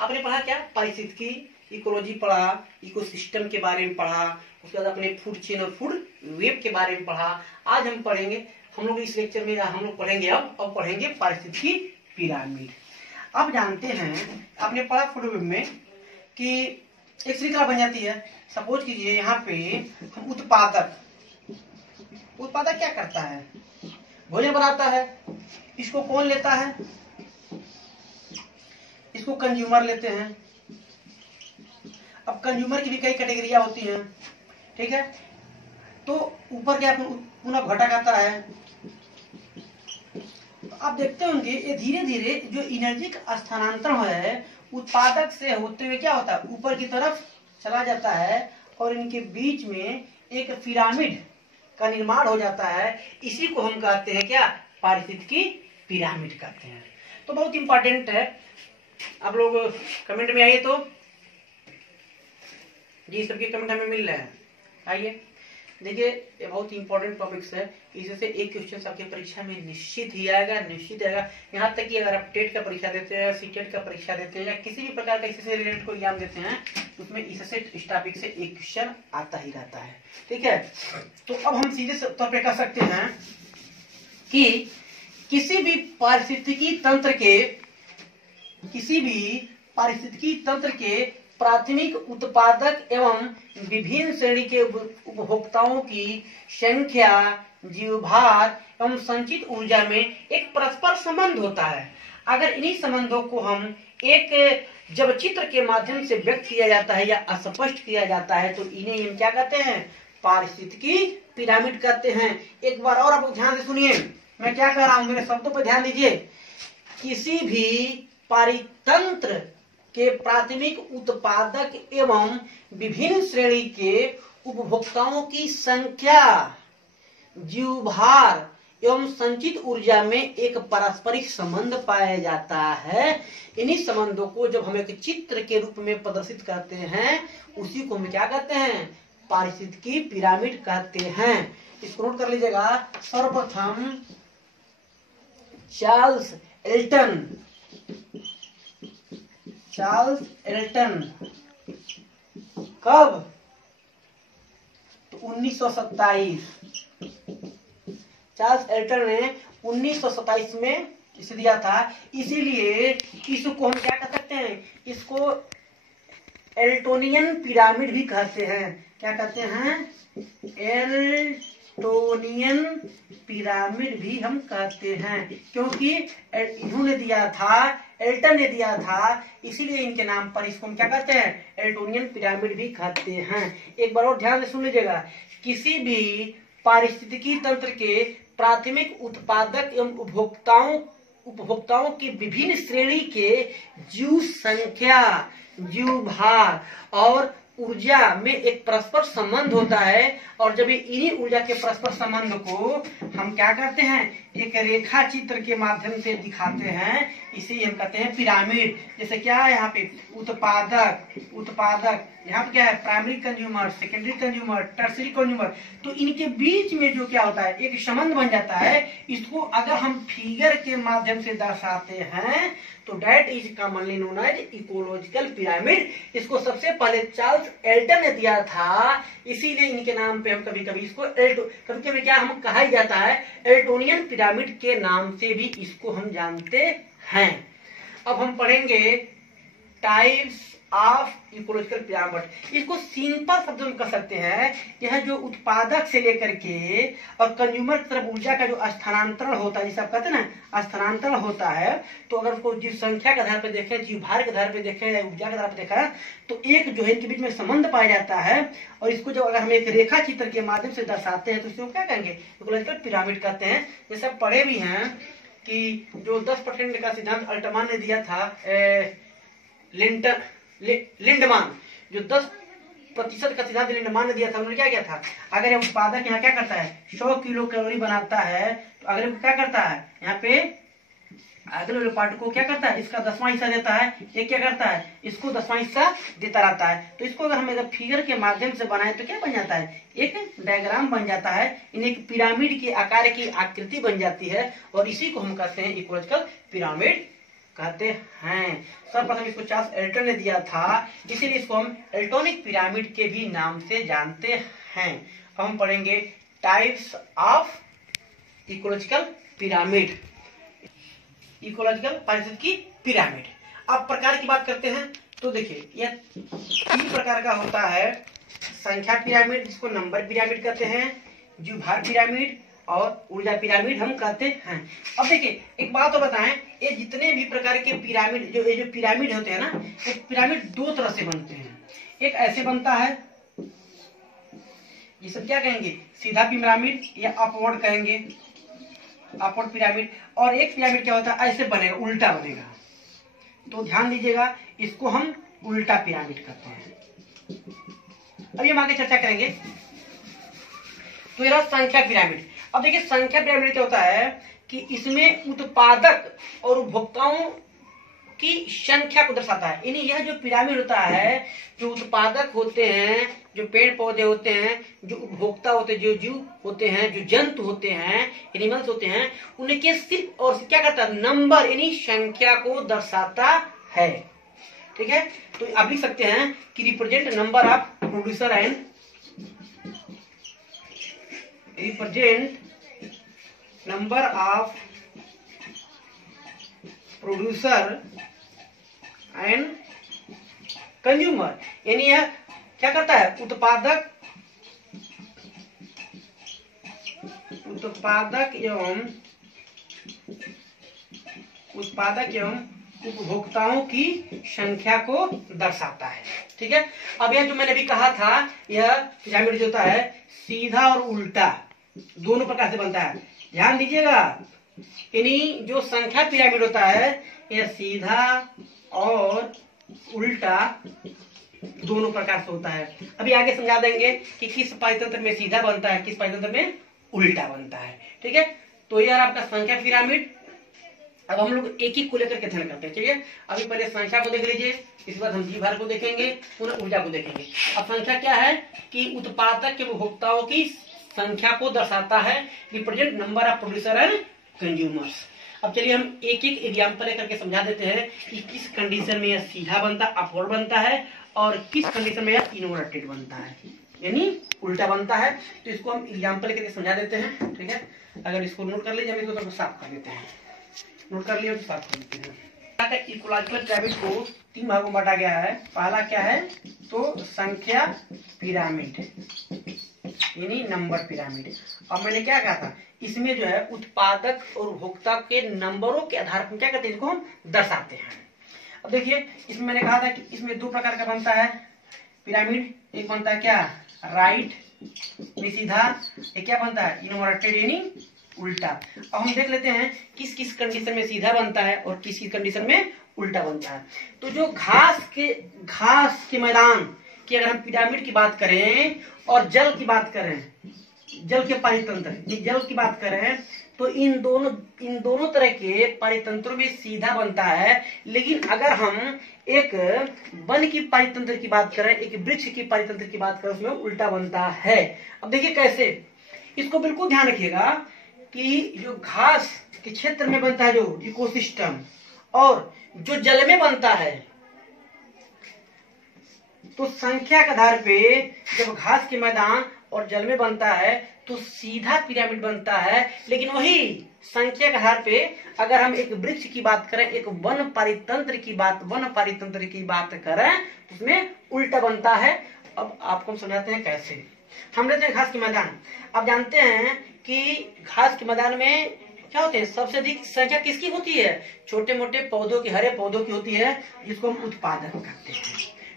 आपने पढ़ा क्या? पारिस्थितिकी, इकोलॉजी पढ़ा, इकोसिस्टम के बारे में पढ़ा, उसके बाद अपने फूड चेन और फूड वेब के बारे में पढ़ा। आज हम पढ़ेंगे, हम लोग इस लेक्चर में हम लोग पढ़ेंगे अब पढ़ेंगे पारिस्थितिकी पिरामिड। आप जानते हैं, आपने पढ़ा फूड वेब में कि एक श्रृंखला बन जाती है। सपोज कीजिए यहाँ पे हम उत्पादक क्या करता है? भोजन बनाता है। इसको कौन लेता है? इसको कंज्यूमर लेते हैं। अब कंज्यूमर की भी कई कैटेगरियां होती हैं, ठीक है। तो ऊपर क्या पुनः घटक आता है। तो आप देखते होंगे ये धीरे धीरे जो एनर्जी का स्थानांतरण है उत्पादक से होते हुए क्या होता है, ऊपर की तरफ चला जाता है और इनके बीच में एक पिरामिड का निर्माण हो जाता है। इसी को हम कहते हैं क्या? पारिस्थितिकी पिरामिड कहते हैं। तो बहुत इंपॉर्टेंट है। आप लोग कमेंट में आइए तो जी, सबके कमेंट हमें मिल रहे हैं। आइए देखिए, ये बहुत इंपॉर्टेंट टॉपिक्स है। इससे एक क्वेश्चन आपके परीक्षा में निश्चित ही आएगा, निश्चित आएगा। यहाँ तक कि अगर आप टेट का परीक्षा देते हैं, सीटेट का परीक्षा देते हैं या किसी भी प्रकार का इससे रिलेटेड कोई एग्जाम देते हैं, उसमें इससे इस टॉपिक से एक क्वेश्चन आता ही रहता है, ठीक है। तो अब हम सीधे तौर पर कह सकते हैं कि किसी भी पारिस्थितिकी तंत्र के प्राथमिक उत्पादक एवं विभिन्न श्रेणी के उपभोक्ताओं की संख्या, जीवभार एवं संचित ऊर्जा में एक परस्पर संबंध होता है। अगर इन्हीं संबंधों को हम जब चित्र के माध्यम से व्यक्त किया जाता है या अस्पष्ट किया जाता है तो इन्हें हम क्या कहते हैं? पारिस्थितिकी पिरामिड कहते हैं। एक बार और आप ध्यान से सुनिए, मैं क्या कह रहा हूं, मेरे शब्दों पर ध्यान दीजिए। किसी भी पारितंत्र के प्राथमिक उत्पादक एवं विभिन्न श्रेणी के उपभोक्ताओं की संख्या, जीवभार एवं संचित ऊर्जा में एक पारस्परिक संबंध पाया जाता है। इन्हीं संबंधों को जब हम एक चित्र के रूप में प्रदर्शित करते हैं उसी को हम क्या कहते हैं? पारिस्थितिकी पिरामिड कहते हैं। इसको नोट कर लीजिएगा। सर्वप्रथम चार्ल्स एल्टन कब? तो 1927। चार्ल्स एल्टन ने 1927 में इसे दिया था। इसीलिए इसको हम क्या कह सकते हैं? इसको एल्टोनियन पिरामिड भी कहते हैं। क्या कहते हैं? एल्टोनियन पिरामिड भी हम कहते हैं, क्योंकि इन्होंने दिया था, एल्टन ने दिया था, इसीलिए इनके नाम पर इसको हम क्या कहते हैं? एल्टोनियन पिरामिड भी कहते हैं। एक बार और ध्यान से सुन लीजिएगा। किसी भी पारिस्थितिकी तंत्र के प्राथमिक उत्पादक एवं उपभोक्ताओं की विभिन्न श्रेणी के जीव संख्या, जीवभार और ऊर्जा में एक परस्पर संबंध होता है। और जब इन्हीं ऊर्जा के परस्पर संबंध को हम क्या करते हैं? एक रेखा चित्र के माध्यम से दिखाते हैं, इसे हम कहते हैं पिरामिड। जैसे क्या है यहाँ पे? उत्पादक यहाँ पे क्या है? Primary consumer, secondary consumer, tertiary consumer. तो इनके बीच में जो क्या होता है? एक संबंध बन जाता है। इसको अगर हम फिगर के माध्यम से दर्शाते हैं तो that is commonly known as ecological pyramid. इसको सबसे पहले चार्ल्स एल्टन ने दिया था, इसीलिए इनके नाम पे हम कभी कभी इसको कभी क्या हम कहा ही जाता है? एल्टोनियन पिरामिड के नाम से भी इसको हम जानते हैं। अब हम पढ़ेंगे टाइप्स ऑफ इकोलॉजिकल पिरामिड। इसको सिंपल शब्दों में कह सकते हैं, यह जो उत्पादक से लेकर के और कंज्यूमर की तरफ ऊर्जा का जो स्थानांतरण होता है, जिसे आप कहते हैं ना स्थानांतरण होता है, तो अगर उसको जीव संख्या के आधार पर देखें, जीव भार के आधार पर देखें या ऊर्जा के आधार पर देखा तो एक जो है इनके बीच में संबंध पाया जाता है। और इसको जब अगर हम एक रेखा चित्र के माध्यम से दर्शाते हैं तो इसको क्या कहेंगे? इकोलॉजिकल पिरामिड कहते हैं। जैसे आप पढ़े भी हैं कि जो 10% का सिद्धांत अल्टमान ने दिया था, लिंडमान, जो 10% का सिद्धांत लिंडमान ने दिया था, उन्होंने क्या किया था? अगर ये उत्पादक यहाँ क्या करता है? 100 किलो कैलोरी बनाता है तो अगले को क्या करता है? यहाँ पे अगले वाले पार्ट को क्या करता है? इसका 10वां हिस्सा देता है। ये क्या करता है? इसको 10वां हिस्सा देता रहता है। तो इसको अगर हम अगर फिगर के माध्यम से बनाए तो क्या बन जाता है? एक डायग्राम बन जाता है। इन्हें एक पिरामिड के आकार की आकृति बन जाती है और इसी को हम कहते हैं इकोलॉजिकल पिरामिड कहते हैं। सर्वप्रथम इसको चार्ल्स एल्टन ने दिया था, इसीलिए इसको हम एल्टोनिक पिरामिड के भी नाम से जानते हैं। अब हम पढ़ेंगे types of ecological pyramid, ecological पारिस्थितिकी पिरामिड। अब प्रकार की बात करते हैं तो देखिए यह 3 प्रकार का होता है। संख्या पिरामिड, जिसको नंबर पिरामिड कहते हैं, ज्युभार पिरामिड और ऊर्जा पिरामिड हम कहते हैं। अब देखिए एक बात तो बताएं, ये जितने भी प्रकार के पिरामिड, जो पिरामिड होते हैं ना, ये पिरामिड 2 तरह से बनते हैं। एक ऐसे बनता है, ये सब क्या कहेंगे, सीधा पिरामिड या अपवर्ड कहेंगे, अपवर्ड पिरामिड। और एक पिरामिड क्या होता है, ऐसे बनेगा, उल्टा बनेगा। तो ध्यान दीजिएगा, इसको हम उल्टा पिरामिड कहते हैं। अब ये हम आगे चर्चा करेंगे। तो यह संख्या पिरामिड। अब देखिए संख्या पिरामिड क्या होता है कि इसमें उत्पादक और उपभोक्ताओं की संख्या को दर्शाता है। यानी यह जो पिरामिड होता है, जो उत्पादक होते हैं, जो पेड़ पौधे होते हैं, जो उपभोक्ता होते हैं, जो जीव होते हैं, जो जंतु होते हैं, एनिमल्स होते हैं, उनके सिर्फ और क्या करता है, नंबर यानी संख्या को दर्शाता है। ठीक है, तो आप लिख सकते हैं कि represent number of producer and represent number of producer and consumer. यानी यह क्या करता है, उत्पादक एवं उपभोक्ताओं की संख्या को दर्शाता है। ठीक है, अब यह जो मैंने अभी कहा था, यह पिरामिड जो होता है सीधा और उल्टा दोनों प्रकार से बनता है। ध्यान दीजिएगा, यानी जो संख्या पिरामिड होता है यह सीधा और उल्टा दोनों प्रकार से होता है। अभी आगे समझा देंगे कि किस पारितंत्र में सीधा बनता है, किस पारितंत्र में उल्टा बनता है। ठीक है, तो यह आपका संख्या पिरामिड। अब हम लोग एक एक को लेकर के अध्ययन करते हैं। ठीक है, अभी पहले संख्या को देख लीजिए, इसके बाद हम जीवभार को देखेंगे, पुनः ऊर्जा को देखेंगे। अब संख्या क्या है कि उत्पादक के उपभोक्ताओं की संख्या को दर्शाता है, represent number of producer and consumers. अब चलिए हम एक एक एग्जाम्पल लेकर के समझा देते हैं कि किस कंडीशन में यह सीधा बनता है, अपवर्ड बनता है, और किस कंडीशन में यह इनवर्टेड बनता है, यानी उल्टा बनता है। तो इसको हम एग्जाम्पल लेकर के समझा देते हैं। ठीक है, अगर इसको नोट कर लीजिए, हम इसको साफ कर देते हैं। नोट कर लिया तो साफ कर देते हैं। इकोलॉजिकल पिरामिड को 3 भागों में बांटा गया है। पहला क्या है, तो संख्या पिरामिड यानी नंबर पिरामिड। अब मैंने क्या कहा था, इसमें जो है उत्पादक और उपभोक्ता के नंबरों के आधार पर क्या करते हैं, इसको हम दर्शाते हैं। अब देखिए इसमें मैंने कहा था कि इसमें 2 प्रकार का बनता है पिरामिड। एक बनता है क्या, राइट में सीधा, एक क्या बनता है, इनवर्टेड यानी उल्टा। अब हम देख लेते हैं किस किस कंडीशन में सीधा बनता है और किस किस कंडीशन में उल्टा बनता है। तो जो घास के मैदान की अगर हम पिरामिड की बात करें और जल की बात करें, जल के पारितंत्र, जल की बात करें, तो इन दोनों तरह के पारितंत्रों में सीधा बनता है। लेकिन अगर हम एक वन की पारितंत्र की बात करें, एक वृक्ष की पारितंत्र की बात करें, उसमें उल्टा बनता है। अब देखिए कैसे, इसको बिल्कुल ध्यान रखिएगा कि जो घास के क्षेत्र में बनता है जो इकोसिस्टम, और जो जल में बनता है, तो संख्या के आधार पे जब घास के मैदान और जल में बनता है तो सीधा पिरामिड बनता है। लेकिन वही संख्या के आधार पे अगर हम एक वृक्ष की बात करें, एक वन पारितंत्र की बात करें, उसमें उल्टा बनता है। अब आपको हम समझाते हैं कैसे। हम लेते हैं घास के मैदान। आप जानते हैं कि घास के मैदान में क्या होते हैं, सबसे अधिक संख्या किसकी होती है, छोटे मोटे पौधों की, हरे पौधों की होती है, जिसको हम उत्पादक कहते हैं।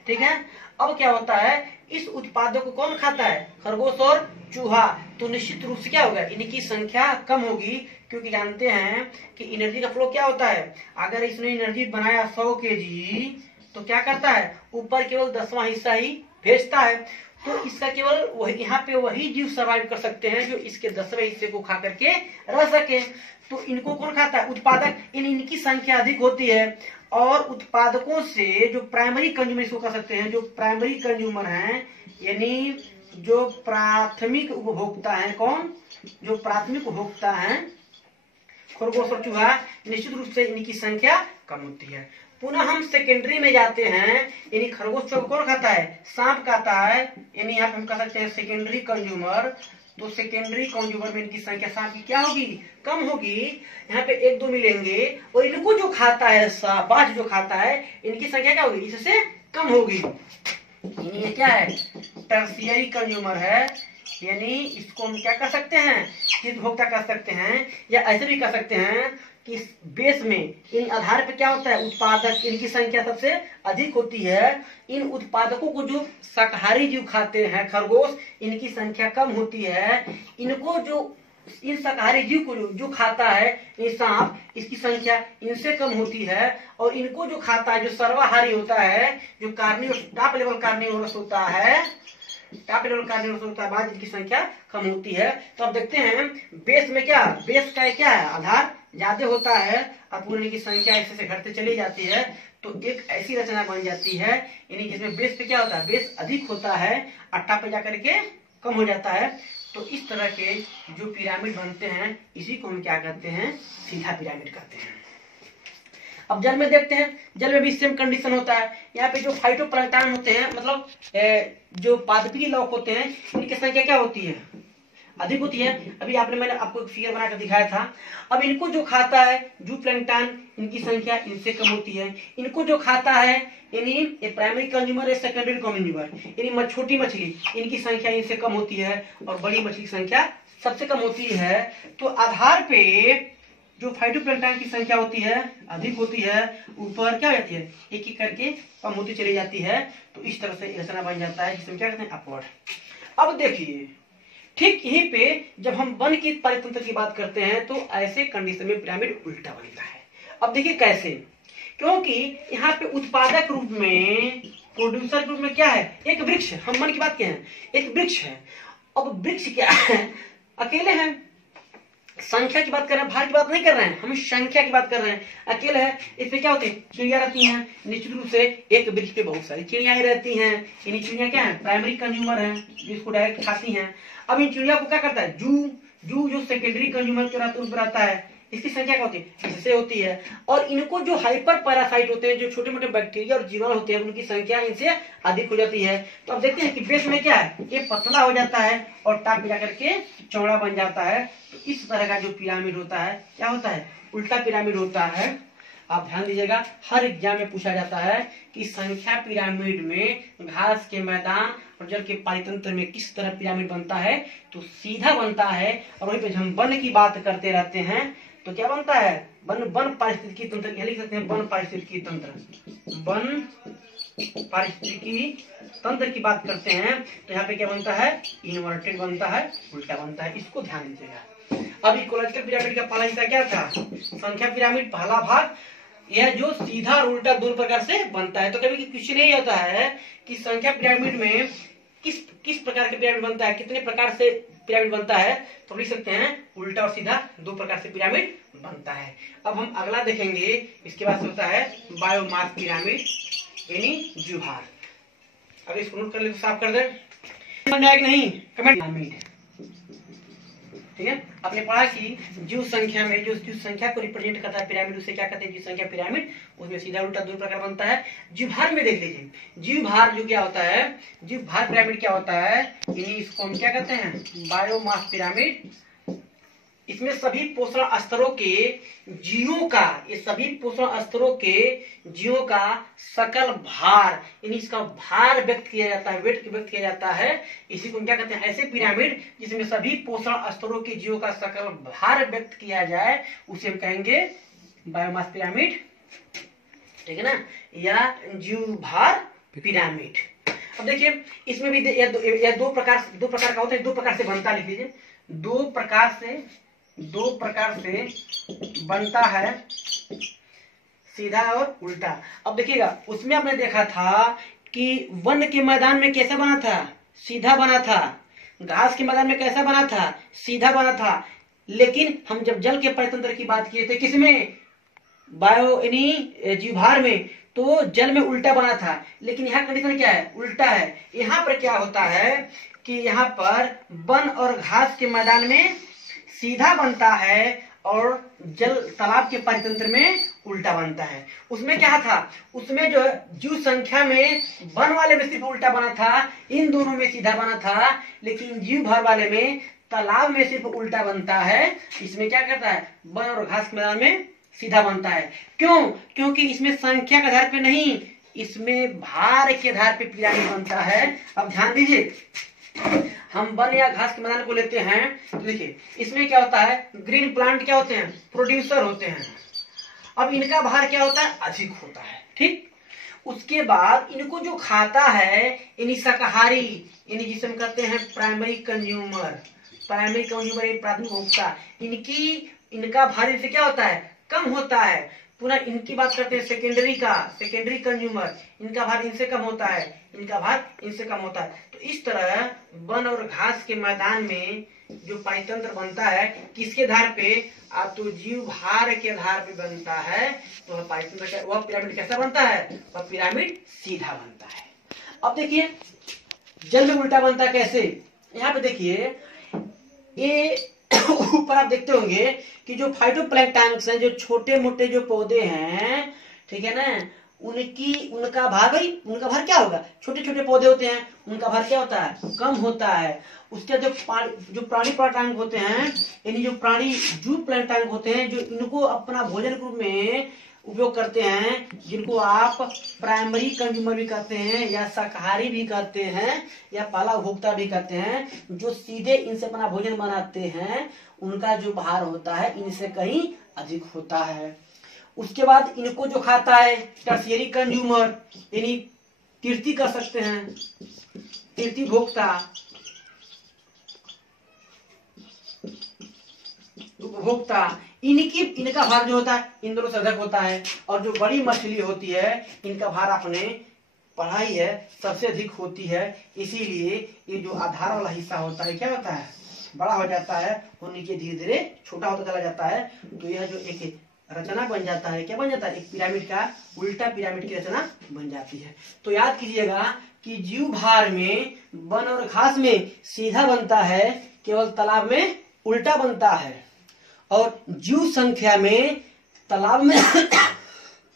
ठीक है, अब क्या होता है, इस उत्पादों को कौन खाता है, खरगोश और चूहा। तो निश्चित रूप से क्या होगा, इनकी संख्या कम होगी, क्योंकि जानते हैं कि एनर्जी का फ्लो क्या होता है। अगर इसने एनर्जी बनाया 100 kg, तो क्या करता है, ऊपर केवल 10वां हिस्सा ही भेजता है। तो इसका केवल यहाँ पे वही जीव सर्वाइव कर सकते हैं जो इसके 10वें हिस्से को खा करके रह सके। तो इनको कौन खाता है, उत्पादक। इनकी संख्या अधिक होती है, और उत्पादकों से जो प्राइमरी कंज्यूमर इसको कह सकते हैं, जो प्राइमरी कंज्यूमर हैं, यानी जो प्राथमिक उपभोक्ता हैं, कौन, जो प्राथमिक उपभोक्ता हैं, खरगोश और चूहा, निश्चित रूप से इनकी संख्या कम होती है। पुनः हम सेकेंडरी में जाते हैं, यानी खरगोश को कौन खाता है, सांप खाता है, यानी यहाँ पे हम कह सकते हैं सेकेंडरी कंज्यूमर। तो सेकेंडरी कंज्यूमर में इनकी संख्या सांप की क्या होगी, कम होगी। यहाँ पे 1-2 मिलेंगे और इनको जो खाता है बाज जो खाता है, इनकी संख्या क्या होगी, इससे कम होगी। ये क्या है, टर्शियरी कंज्यूमर है, यानी इसको हम क्या कर सकते हैं, उपभोक्ता कर सकते हैं, या ऐसे भी कर सकते हैं कि बेस में इन आधार पे क्या होता है, उत्पादक, इनकी संख्या सबसे अधिक होती है। इन उत्पादकों को जो शाकाहारी जीव खाते हैं खरगोश, इनकी संख्या कम होती है। इनको जो इन शाकाहारी जीव को जो खाता है ये सांप, इसकी संख्या इनसे कम होती है। और इनको जो खाता है जो सर्वाहारी होता है, जो कार्निवोरस टॉप लेवल कार्निवोरस होता है, टॉप लेवल कार्निवोरस होता है, बाद इनकी संख्या कम होती है। तो अब देखते हैं बेस में क्या, बेस का क्या है, आधार ज्यादा होता है और पूर्ण की संख्या ऐसे घटते चली जाती है। तो एक ऐसी रचना बन जाती है, यानी जिसमें बेस पे क्या होता है, बेस अधिक होता है, अट्टा पे जाकर के कम हो जाता है। तो इस तरह के जो पिरामिड बनते हैं, इसी को हम क्या कहते हैं, सीधा पिरामिड कहते हैं। अब जल में देखते हैं, जल में भी सेम कंडीशन होता है। यहाँ पे जो फाइटोप्लैंक्टन होते हैं, मतलब जो पादपीय लौक होते हैं, इनकी संख्या क्या होती है, अधिक होती है। अभी मैंने आपको एक फिगर बनाकर दिखाया था। अब इनको जो खाता है जूप्लैंक्टन, इनकी संख्या इनसे कम होती है। इनको जो खाता है यानी ये प्राइमरी कंज्यूमर है, सेकेंडरी कंज्यूमर, यानी छोटी मछली, इनकी संख्या इनसे कम होती है और बड़ी मछली की संख्या सबसे कम होती है। तो आधार पे जो फाइटोप्लैंक्टन की संख्या होती है अधिक होती है, ऊपर क्या हो जाती है, एक एक करके कम होती चली जाती है। तो इस तरह से रचना बन जाता है, जिसमें क्या कहते हैं, अपवर्ड। अब देखिए ठीक यहीं पे जब हम वन की परितंत्र की बात करते हैं, तो ऐसे कंडीशन में पिरामिड उल्टा बनता है। अब देखिए कैसे, क्योंकि यहाँ पे उत्पादक रूप में, प्रोड्यूसर रूप में क्या है, एक वृक्ष। हम वन की बात क्या है, एक वृक्ष है। अब वृक्ष क्या है, अकेले हैं, संख्या की बात कर रहे हैं, भार की बात नहीं कर रहे हैं, हम संख्या की बात कर रहे हैं। अकेले है, इसमें क्या होते हैं, चिड़िया रहती हैं। निश्चित रूप से एक वृक्ष पे बहुत सारी चिड़ियाएं रहती हैं। यानी चिड़िया क्या है, प्राइमरी कंज्यूमर है, जिसको डायरेक्ट खाती हैं। अब इन चिड़िया को क्या करता है, जू जो सेकेंडरी कंज्यूमर के रहता है, इसकी संख्या क्या होती है, इससे होती है। और इनको जो हाइपर पैरासाइट होते हैं, जो छोटे मोटे बैक्टीरिया और जीवाणु होते हैं, उनकी संख्या इनसे अधिक हो जाती है। तो अब देखते हैं कि बेस में क्या है, ये पतला हो जाता है और टॉप पे जाकर के चौड़ा बन जाता है। तो इस तरह का जो पिरामिड होता है, क्या होता है, उल्टा पिरामिड होता है। आप ध्यान दीजिएगा, हर एग्जाम में पूछा जाता है कि संख्या पिरामिड में घास के मैदान और जल के पारितंत्र में किस तरह पिरामिड बनता है। तो सीधा बनता है। और वहीं पे हम वन की बात करते रहते हैं, तो क्या बनता है, वन पारिस्थितिकी तंत्र, यह लिख सकते हैं वन पारिस्थितिकी तंत्र। वन पारिस्थितिकी तंत्र की बात करते हैं तो यहाँ पे क्या बनता है, इन्वर्टेड बनता है, उल्टा बनता है। इसको ध्यान दीजिएगा। अब इकोलॉजिकल पिरामिड का पहला हिस्सा क्या था, संख्या पिरामिड पहला भाग, यह जो सीधा और उल्टा दोनों प्रकार से बनता है। तो कभी क्वेश्चन यही होता है कि संख्या पिरामिड में किस प्रकार के पिरामिड बनता है, कितने प्रकार से पिरामिड बनता है। तो लिख सकते हैं उल्टा और सीधा दो प्रकार से पिरामिड बनता है। अब हम अगला देखेंगे, इसके बाद होता है बायोमास पिरामिड, यानी जीवभार। अगर इसको नोट कर ले तो साफ कर दे, समझ में आएगा नहीं, कमेंट पिरामिड, ठीक है। आपने पढ़ा कि जीव संख्या में जो जीव संख्या को रिप्रेजेंट करता है पिरामिड, उसे क्या कहते हैं, जीव संख्या पिरामिड। उसमें सीधा उल्टा दो प्रकार बनता है। जीवभार में देख लीजिए, जीवभार जो क्या होता है, जीवभार पिरामिड क्या होता है, इसको हम क्या कहते हैं, बायोमास पिरामिड। इसमें सभी पोषण स्तरों के जीवों का, ये सभी पोषण स्तरों के जीवों का सकल भार, यानी इसका भार व्यक्त किया जाता है, वेट व्यक्त किया जाता है। इसी को क्या कहते हैं, ऐसे पिरामिड जिसमें सभी पोषण स्तरों के जीवों का सकल भार व्यक्त किया जाए, उसे हम कहेंगे बायोमास पिरामिड, ठीक है ना, या जीवभार पिरामिड। अब देखिए इसमें भी दो प्रकार का होता है, दो प्रकार से बनता, लिख लीजिए, दो प्रकार से बनता है, सीधा और उल्टा। अब देखिएगा, उसमें आपने देखा था कि वन के मैदान में कैसा बना था, सीधा बना था। घास के मैदान में कैसा बना था, सीधा बना था। लेकिन हम जब जल के परितंत्र की बात किए थे, किसमें, बायो यानी जीवभार में, तो जल में उल्टा बना था। लेकिन यहाँ कंडीशन क्या है, उल्टा है। यहाँ पर क्या होता है कि यहाँ पर वन और घास के मैदान में सीधा बनता है और जल तालाब के परितंत्र में उल्टा बनता है। उसमें क्या था, उसमें जो जीव संख्या में वन वाले में सिर्फ उल्टा बना था, इन दोनों में सीधा बना था, लेकिन जीव भर वाले में तालाब में सिर्फ उल्टा बनता है। इसमें क्या करता है, वन और घास के मैदान में सीधा बनता है। क्यों? क्योंकि इसमें संख्या के आधार पे नहीं, इसमें भार के आधार पे पिरामिड बनता है। अब ध्यान दीजिए, हम वन या घास के मैदान को लेते हैं तो देखिए इसमें क्या होता है, ग्रीन प्लांट क्या होते हैं, प्रोड्यूसर होते हैं। अब इनका भार क्या होता है, अधिक होता है, ठीक। उसके बाद इनको जो खाता है इन्हीं शाकाहारी, इन्हीं जिसे हम कहते हैं प्राइमरी कंज्यूमर, प्राइमरी कंज्यूमर प्राथमिक उपभोक्ता, इनका भार इनसे क्या होता है, कम होता है। पुनः इनकी बात करते हैं सेकेंडरी का, सेकेंडरी कंज्यूमर, इनका भार इनसे कम होता है, इनका भार इनसे कम होता है। तो इस तरह वन और घास के मैदान में जो परितंत्र बनता है किसके आधार पे, आप तो जीव भार के आधार पे बनता है। तो वह परितंत्र, वह पिरामिड कैसा बनता है, वह पिरामिड सीधा बनता है। अब देखिए जल में उल्टा बनता कैसे, यहाँ पे देखिए ये ऊपर आप देखते होंगे कि जो फाइटोप्लैंक्टन्स हैं, जो छोटे मोटे जो पौधे हैं, ठीक है ना, उनका भार, भाई उनका भार क्या होगा, छोटे छोटे पौधे होते हैं, उनका भार क्या होता है, कम होता है। उसके जो प्राणी प्लैंक्टन होते हैं, यानी जो प्राणी जू प्लैंक्टन होते हैं, जो इनको अपना भोजन के रूप में उपयोग करते हैं, जिनको आप प्राइमरी कंज्यूमर भी कहते हैं या शाकाहारी भी कहते हैं या पाला उपभोक्ता भी कहते हैं, जो सीधे इनसे अपना भोजन बनाते हैं, उनका जो भार होता है इनसे कहीं अधिक होता है। उसके बाद इनको जो खाता है टर्शियरी कंज्यूमर, यानी तृतीय कर सकते हैं, तृतीय भोक्ता, उपभोक्ता, इनका भार जो होता है इन दोनों से अधिक होता है। और जो बड़ी मछली होती है इनका भार आपने पढ़ा ही है, सबसे अधिक होती है। इसीलिए ये जो आधार वाला हिस्सा होता है क्या होता है, बड़ा हो जाता है, वो नीचे धीरे धीरे छोटा होता चला जाता है। तो यह जो एक रचना बन जाता है, क्या बन जाता है, एक पिरामिड का उल्टा पिरामिड की रचना बन जाती है। तो याद कीजिएगा कि जीव भार में वन और घास में सीधा बनता है, केवल तालाब में उल्टा बनता है। और जीव संख्या में तालाब में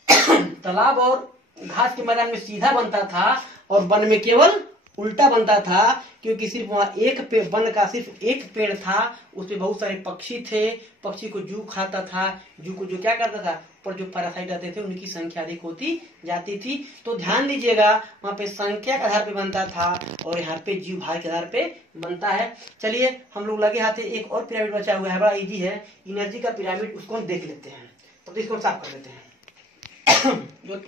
तालाब और घास के मैदान में सीधा बनता था और वन में केवल उल्टा बनता था, क्योंकि सिर्फ वहां एक पेड़, वन का सिर्फ एक पेड़ था, उसमें बहुत सारे पक्षी थे, पक्षी को जू खाता था, जू को जो क्या करता था, पर जो पैरासाइट आते थे उनकी संख्या अधिक होती जाती थी। तो ध्यान दीजिएगा वहां पे संख्या के आधार पे बनता था और यहाँ पे जीव भार के आधार पे बनता है। चलिए हम लोग लगे हाथ एक और पिरामिड बचा हुआ है, बड़ा इजी है, एनर्जी का पिरामिड, उसको हम देख लेते हैं। तो इसको साफ कर लेते हैं। जो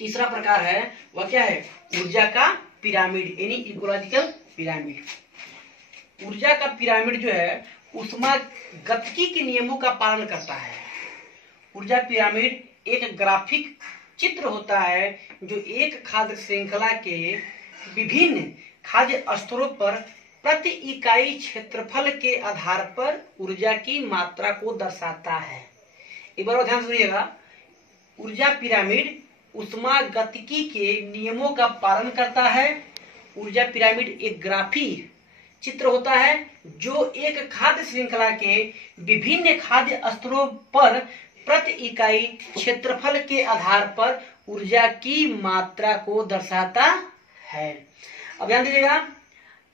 तीसरा प्रकार है वह क्या है, ऊर्जा का पिरामिड, यानी इकोलॉजिकल पिरामिड। ऊर्जा का पिरामिड जो है उष्मा गतिकी के नियमों का पालन करता है। ऊर्जा पिरामिड एक ग्राफिक चित्र होता है जो एक खाद्य श्रृंखला के विभिन्न खाद्य स्तरों पर प्रति इकाई क्षेत्रफल के आधार पर ऊर्जा की मात्रा को दर्शाता है। एक बार ध्यान सुनिएगा, ऊर्जा पिरामिड उष्मा गतिकी के नियमों का पालन करता है। ऊर्जा पिरामिड एक ग्राफिक चित्र होता है जो एक खाद्य श्रृंखला के विभिन्न खाद्य स्तरों पर प्रति इकाई क्षेत्रफल के आधार पर ऊर्जा की मात्रा को दर्शाता है। अब ध्यान दीजिएगा,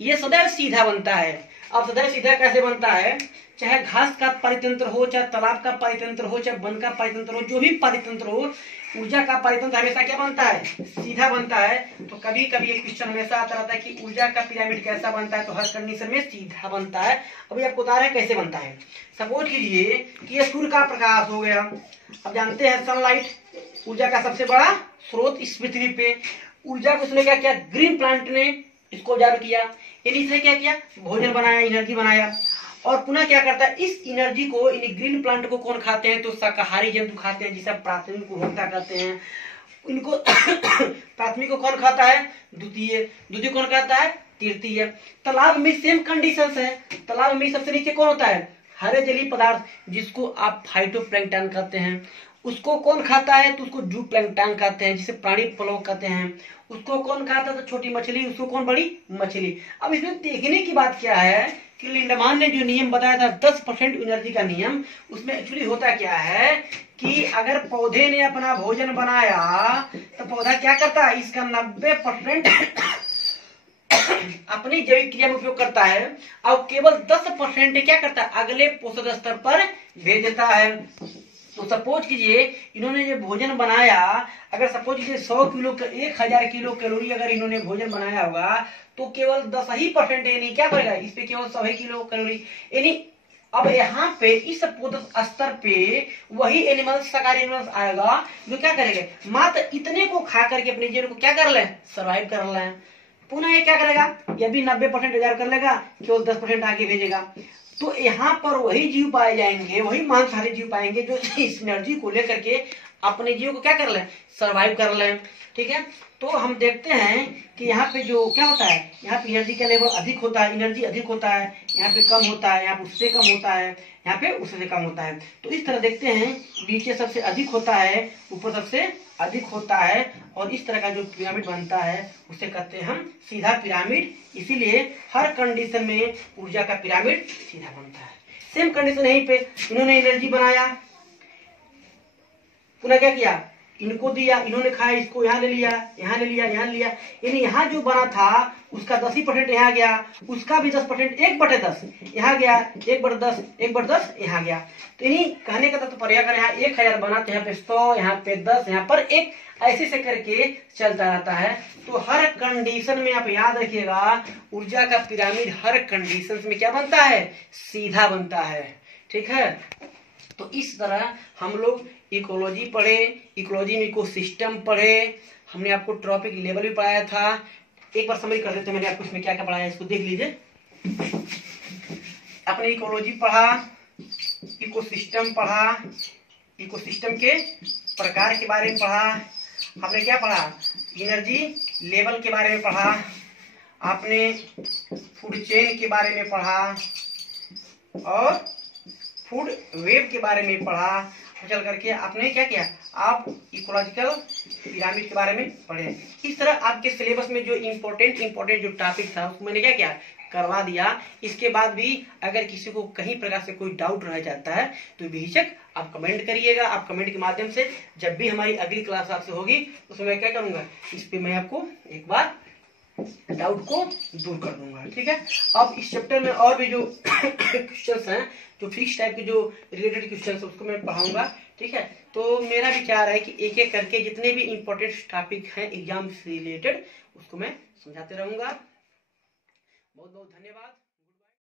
यह सदैव सीधा बनता है। अब सदैव सीधा कैसे बनता है, चाहे घास का परितंत्र हो, चाहे तालाब का परितंत्र हो, चाहे वन का परितंत्र हो, जो भी परितंत्र हो, ऊर्जा का परितंत्र हमेशा क्या बनता है, सीधा बनता है। तो कभी कभी एक क्वेश्चन हमेशा आता रहता है कि ऊर्जा का पिरामिड कैसा बनता है, तो हर कंडीशन में सीधा बनता है। अभी आपको बता रहे हैं कैसे बनता है। सपोज कीजिए कि ये सूर्य का प्रकाश हो गया। अब जानते हैं सनलाइट ऊर्जा का सबसे बड़ा स्रोत इस पृथ्वी पे। ऊर्जा को उसने क्या किया, ग्रीन प्लांट ने इसको ऑब्जर्व किया, यानी इसने क्या किया, भोजन बनाया, एनर्जी बनाया। और पुनः क्या करता है, इस एनर्जी को, इन ग्रीन प्लांट को कौन खाते हैं, तो शाकाहारी जंतु खाते हैं, जिसे प्राथमिक उपभोक्ता कहते हैं। इनको प्राथमिक को कौन खाता है, द्वितीय, द्वितीय कौन खाता है, तृतीय। तालाब में सेम कंडीशंस है। तालाब में सबसे नीचे कौन होता है, हरे जलीय पदार्थ, जिसको आप फाइटोप्लैंक्टन कहते हैं। उसको कौन खाता है? तो उसको जूप्लैंक्टन कहते हैं, जिसे प्राणी प्लवक कहते हैं। उसको कौन खाता है? तो छोटी मछली। उसको कौन? बड़ी मछली। अब इसमें देखने की बात क्या है कि लिंडमान ने जो नियम बताया था 10% एनर्जी का नियम, उसमें एक्चुअली होता क्या है कि अगर पौधे ने अपना भोजन बनाया तो पौधा क्या करता है? इसका 90% अपनी जैविक क्रिया में उपयोग करता है और केवल 10% क्या करता है? अगले पोषक स्तर पर भेज देता है। तो सपोज कीजिए इन्होंने जो भोजन बनाया, अगर सपोज कीजिए 100 किलो 1000 किलो कैलोरी अगर इन्होंने भोजन बनाया होगा तो केवल 10% यानी क्या करेगा? इस पे केवल 100 किलो कैलोरी यानी। अब यहाँ पे इस पोषक स्तर पे वही एनिमल्स, शाकाहारी एनिमल्स आएगा जो क्या करेगा? मात्र इतने को खा करके अपने जीवन को क्या कर ले? सर्वाइव कर ले। पुनः ये क्या करेगा? ये भी 90% रिजर्व कर लेगा, केवल 10% आगे भेजेगा। तो यहाँ पर वही जीव पाए जाएंगे, वही मांसाहारी जीव पाएंगे जो इस एनर्जी को लेकर के अपने जीव को क्या कर ले? सर्वाइव कर ले। ठीक है, तो हम देखते हैं कि यहाँ पे जो क्या होता है, यहाँ पे एनर्जी का लेवल अधिक होता है, एनर्जी अधिक होता है, यहाँ पे कम होता है, यहाँ पे उससे कम होता है, यहाँ पे उससे कम होता है। तो इस तरह देखते हैं, नीचे सबसे अधिक होता है, ऊपर सबसे अधिक होता है, और इस तरह का जो पिरामिड बनता है उसे कहते हैं हम सीधा पिरामिड। इसीलिए हर कंडीशन में ऊर्जा का पिरामिड सीधा बनता है। सेम कंडीशन यहीं पे इन्होंने एनर्जी बनाया, पुनः क्या किया? इनको दिया, इन्होंने खाया, इसको यहाँ ले लिया, यहाँ ले लिया, यहाँ ले लिया, यानी यहाँ जो बना था उसका 10% यहाँ गया, उसका भी 10%, 1/10 यहाँ गया, 1/10, 1/10 यहाँ गया। तो इन्हीं कहने का तात्पर्य अगर यहाँ 1000 बना तो यहाँ पे 100, यहाँ पे 10, यहाँ पर 1, ऐसे से करके चलता रहता है। तो हर कंडीशन में आप याद रखिएगा, ऊर्जा का पिरामिड हर कंडीशन में क्या बनता है? सीधा बनता है। ठीक है, तो इस तरह हम लोग इकोलॉजी पढ़े, इकोलॉजी में इकोसिस्टम पढ़े, हमने आपको ट्रॉपिक लेवल भी पढ़ाया था। एक बार समझ कर देते हैं मैंने आपको इसमें क्या क्या पढ़ाया, इसको देख लीजिए। अपने इकोलॉजी पढ़ा, इकोसिस्टम पढ़ा, इकोसिस्टम के प्रकार के बारे में पढ़ा, हमने क्या पढ़ा? एनर्जी लेवल के बारे में पढ़ा, आपने फूड चेन के बारे में पढ़ा और फूड वेब के बारे में पढ़ा। चल करके आपने क्या किया? आप इकोलॉजिकल पिरामिड के बारे में पढ़े। इस तरह आपके सिलेबस में जो इम्पोर्टेंट जो टॉपिक था उसको मैंने क्या किया? करवा दिया। इसके बाद भी अगर किसी को कहीं प्रकार से कोई डाउट रह जाता है तो बेहिचक आप कमेंट करिएगा। आप कमेंट के माध्यम से जब भी हमारी अगली क्लास आपसे होगी उसमें मैं क्या करूंगा? इस पे मैं आपको एक बार डाउट को दूर कर दूंगा। ठीक है, अब इस चैप्टर में और भी जो क्वेश्चंस हैं, जो फिक्स टाइप के जो रिलेटेड क्वेश्चंस उसको मैं पढ़ाऊंगा। ठीक है, तो मेरा विचार है कि एक एक करके जितने भी इंपॉर्टेंट टॉपिक हैं एग्जाम से रिलेटेड उसको मैं समझाते रहूंगा। बहुत बहुत धन्यवाद।